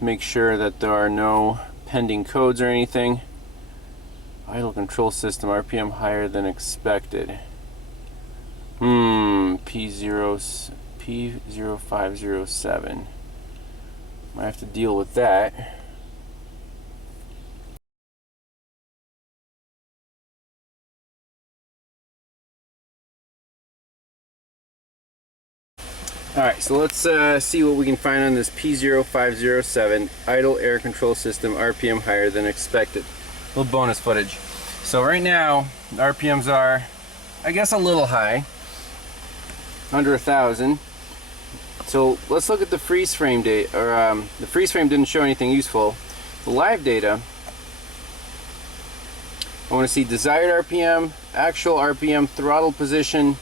Just make sure that there are no pending codes or anything. Idle control system, RPM higher than expected. P0507. Might have to deal with that. Alright, so let's see what we can find on this P0507 idle air control system, RPM higher than expected. A little bonus footage. So right now, the RPMs are, I guess, a little high, under 1,000. So let's look at the freeze frame data, or the freeze frame didn't show anything useful. The live data, I want to see desired RPM, actual RPM, throttle position,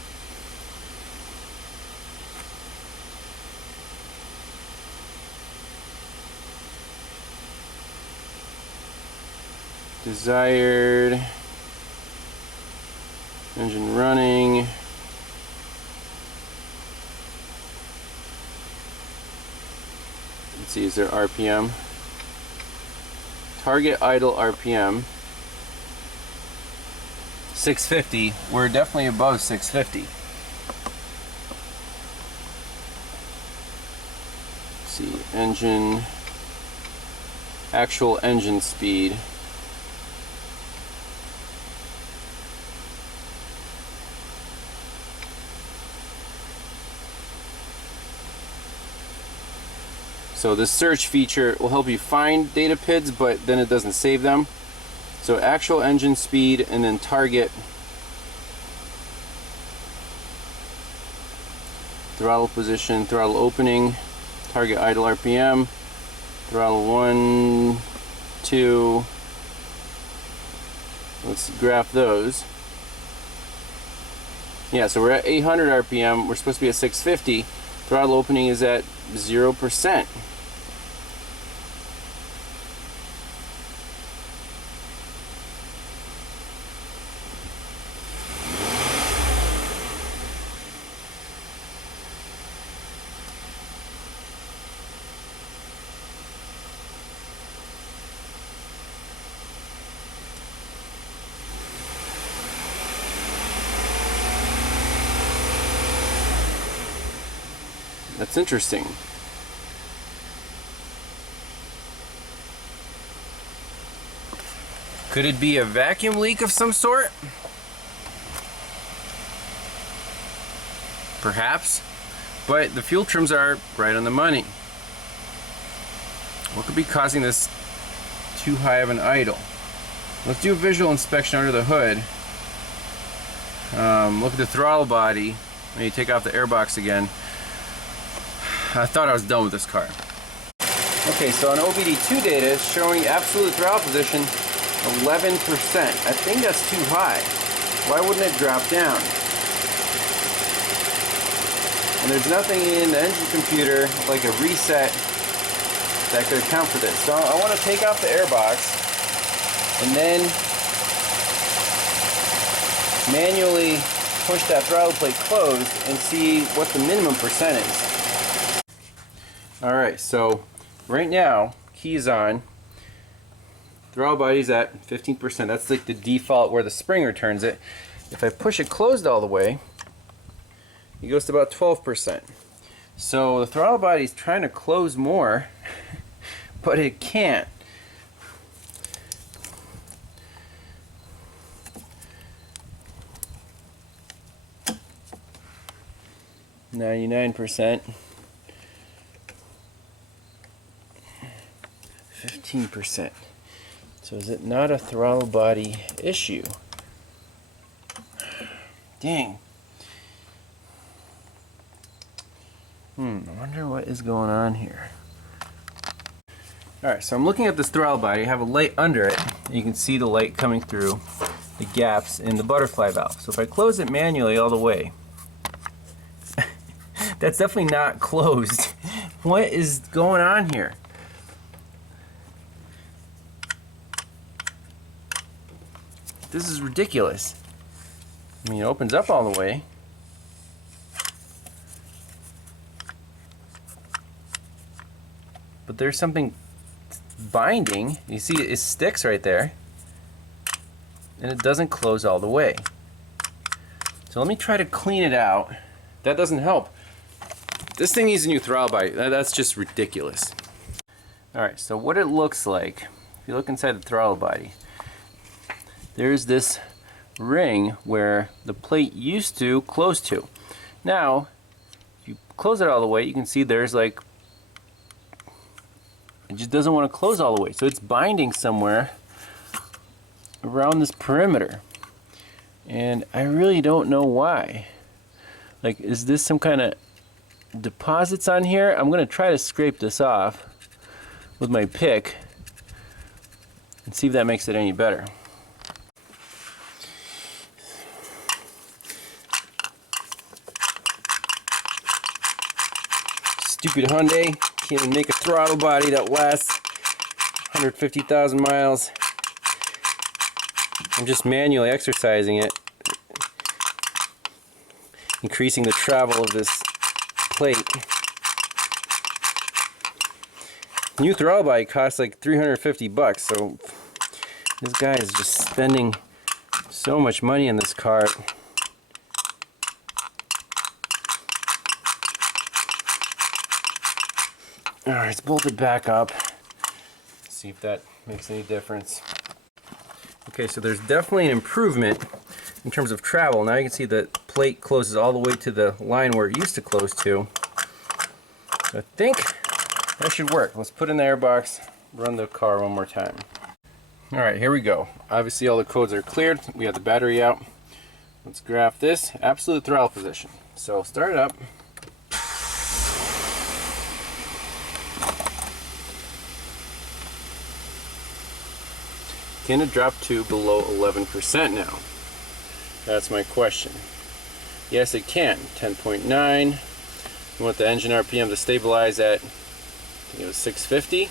desired, engine running, let's see, is there RPM, target idle RPM, 650, we're definitely above 650. Let's see, engine, actual engine speed. So this search feature will help you find data PIDs, but then it doesn't save them. So actual engine speed and then target throttle position, throttle opening, target idle RPM, throttle 1, 2. Let's graph those. Yeah, so we're at 800 RPM. We're supposed to be at 650. Throttle opening is at 0%. That's interesting. Could it be a vacuum leak of some sort? Perhaps, but the fuel trims are right on the money. What could be causing this too high of an idle? Let's do a visual inspection under the hood. Look at the throttle body. Maybe take off the airbox again. I thought I was done with this car. Okay, so on OBD2 data it's showing absolute throttle position 11%. I think that's too high. Why wouldn't it drop down? And there's nothing in the engine computer like a reset that could account for this. So I want to take off the airbox and then manually push that throttle plate closed and see what the minimum percent is. Alright, so right now, key is on. Throttle body's at 15%. That's like the default where the spring returns it. If I push it closed all the way, it goes to about 12%. So the throttle body's trying to close more, but it can't. %. 15%. So is it not a throttle body issue? Dang. I wonder what is going on here. Alright, so I'm looking at this throttle body. I have a light under it. And you can see the light coming through the gaps in the butterfly valve. So if I close it manually all the way, that's definitely not closed. What is going on here? This is ridiculous. I mean, it opens up all the way. But there's something binding. You see it sticks right there, and it doesn't close all the way. So let me try to clean it out. That doesn't help. This thing needs a new throttle body. That's just ridiculous. Alright, so what it looks like, if you look inside the throttle body, there's this ring where the plate used to close to. Now, if you close it all the way, you can see there's like, it just doesn't want to close all the way. So it's binding somewhere around this perimeter. And I really don't know why. Like, is this some kind of deposits on here? I'm going to try to scrape this off with my pick and see if that makes it any better. Stupid Hyundai can't even make a throttle body that lasts 150,000 miles. I'm just manually exercising it, increasing the travel of this plate. New throttle body costs like 350 bucks, so this guy is just spending so much money in this car. Alright, it's bolted back up. Let's see if that makes any difference. Okay, so there's definitely an improvement in terms of travel. Now you can see the plate closes all the way to the line where it used to close to. So I think that should work. Let's put in the airbox, run the car one more time. Alright, here we go. Obviously all the codes are cleared. We have the battery out. Let's graph this. Absolute throttle position. So start it up. Can it drop to below 11% now? That's my question. Yes, it can. 10.9. We want the engine RPM to stabilize at, I think it was 650.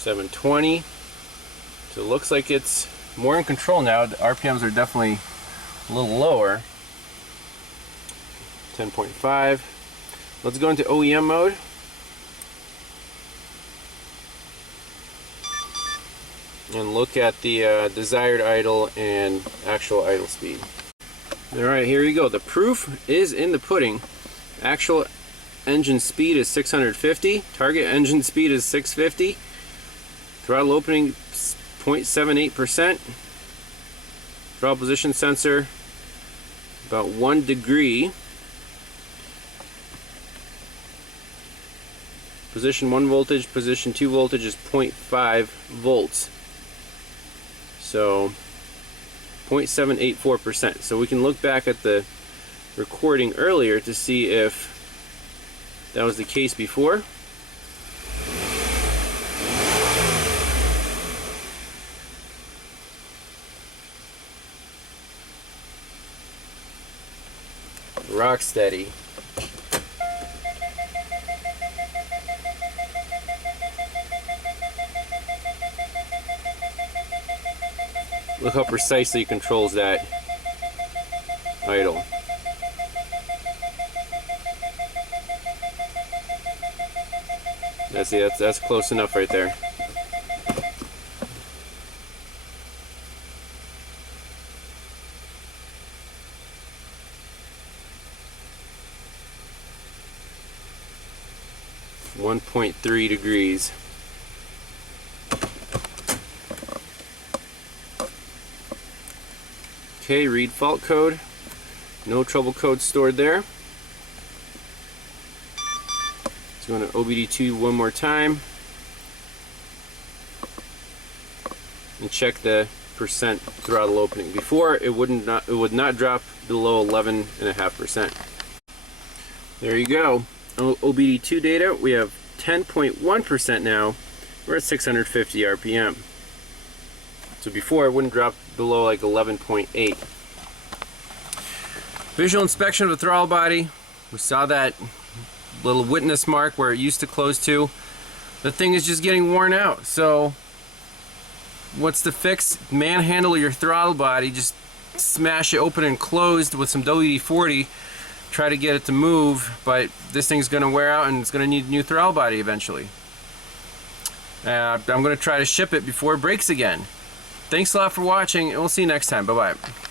$720. So it looks like it's more in control now. The RPMs are definitely a little lower. 10.5. Let's go into OEM mode. And look at the desired idle and actual idle speed. Alright, here you go. The proof is in the pudding. Actual engine speed is 650. Target engine speed is 650. Throttle opening 0.78%. Throttle position sensor about 1 degree. Position 1 voltage, position 2 voltage is 0.5 volts. So 0.784%. So we can look back at the recording earlier to see if that was the case before. Rock steady. Look how precisely it controls that idle. That's close enough right there. .3 degrees. Okay, read fault code. No trouble code stored there. Let's go into OBD2 one more time and check the percent throttle opening. Before it would not drop below 11.5%. There you go. OBD2 data, we have 10.1% now. We're at 650 RPM. So before it wouldn't drop below like 11.8. Visual inspection of the throttle body. We saw that little witness mark where it used to close to. The thing is just getting worn out. So what's the fix? Manhandle your throttle body, just smash it open and closed with some WD-40. Try to get it to move, but this thing's going to wear out and it's going to need a new throttle body eventually. I'm going to try to ship it before it breaks again. Thanks a lot for watching, and we'll see you next time. Bye-bye.